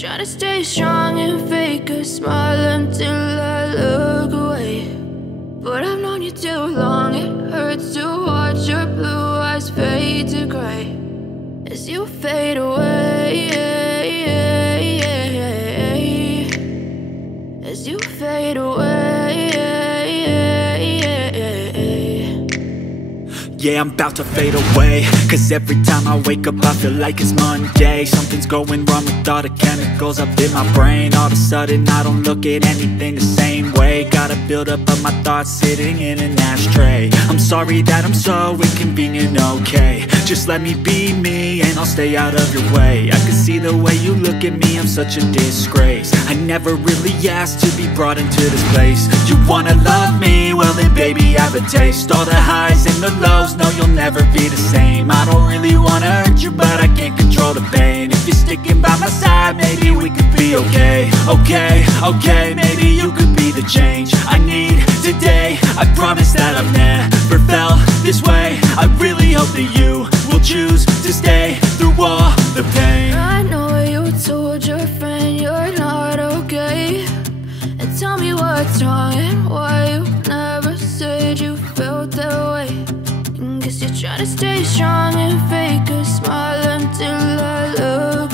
Try to stay strong and fake a smile until I look away. But I've known you too long, it hurts to watch your blue eyes fade to gray as you fade away, as you fade away. Yeah, I'm about to fade away, cause every time I wake up I feel like it's Monday. Something's going wrong with all the chemicals up in my brain. All of a sudden I don't look at anything the same way. Got a buildup of my thoughts sitting in an ashtray. I'm sorry that I'm so inconvenient, okay. Just let me be me and I'll stay out of your way. I can see the way you look at me, I'm such a disgrace. I never really asked to be brought into this place. You wanna love me? Well then baby I have a taste. All the highs and the lows, no you'll never be the same. I don't really wanna hurt you but I can't control the pain. If you're sticking by my side maybe we could be okay. Okay, maybe you could be the change I need today. I promise that I've never felt this way. I really hope that you will choose to stay through all the pain. I know you told your friend you're not okay, and tell me what's wrong and why you never said you felt that way. Guess you try to stay strong and fake a smile until I look